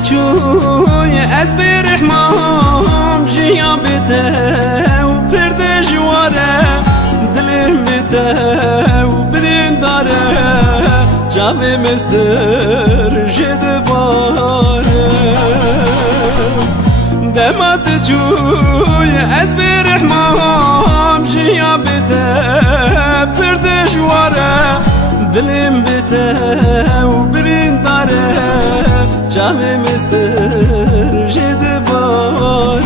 چوی از برحمام جیا بته و پرده جواره دلم بته و برین داره جاوی مستر جد باره دمت چوی از برحمام جیا بته پرده جواره دلم بته و برین داره جاوی مستر جد باره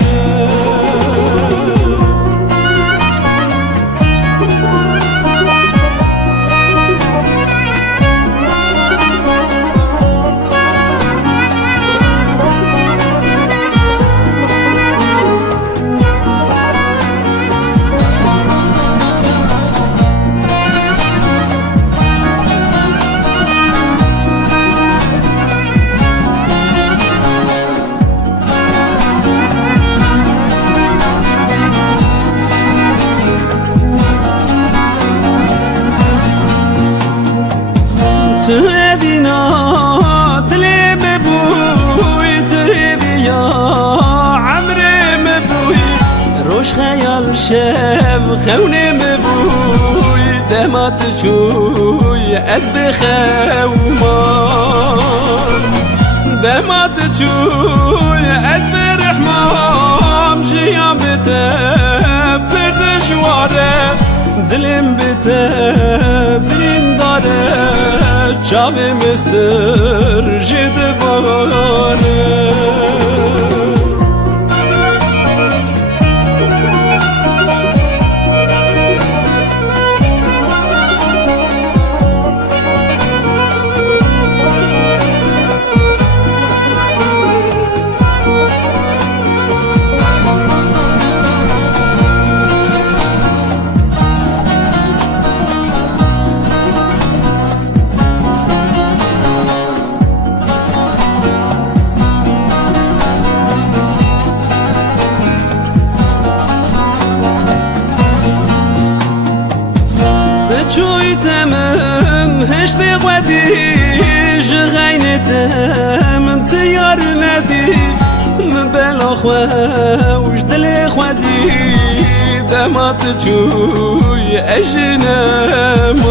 تهدينا دلي مبوي تهدي يا عمري مبوي روش خيال شاب خوني مبوي دمات شوي أزبي خومان دمات شوي أزبي رحمام جيا بتا برد جواره دلم بتا برين داره جاوی مستر جد باره چوی تمام هش بقودی جغینت من تیار ندی من بلا خوش دل خودی دمات چوی اجنمام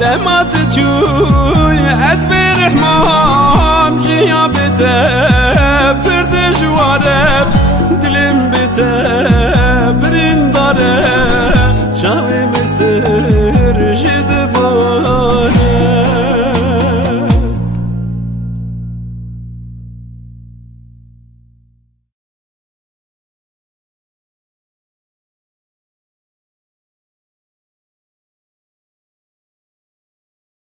دمات چوی از برحمام جیا بده پرد جواره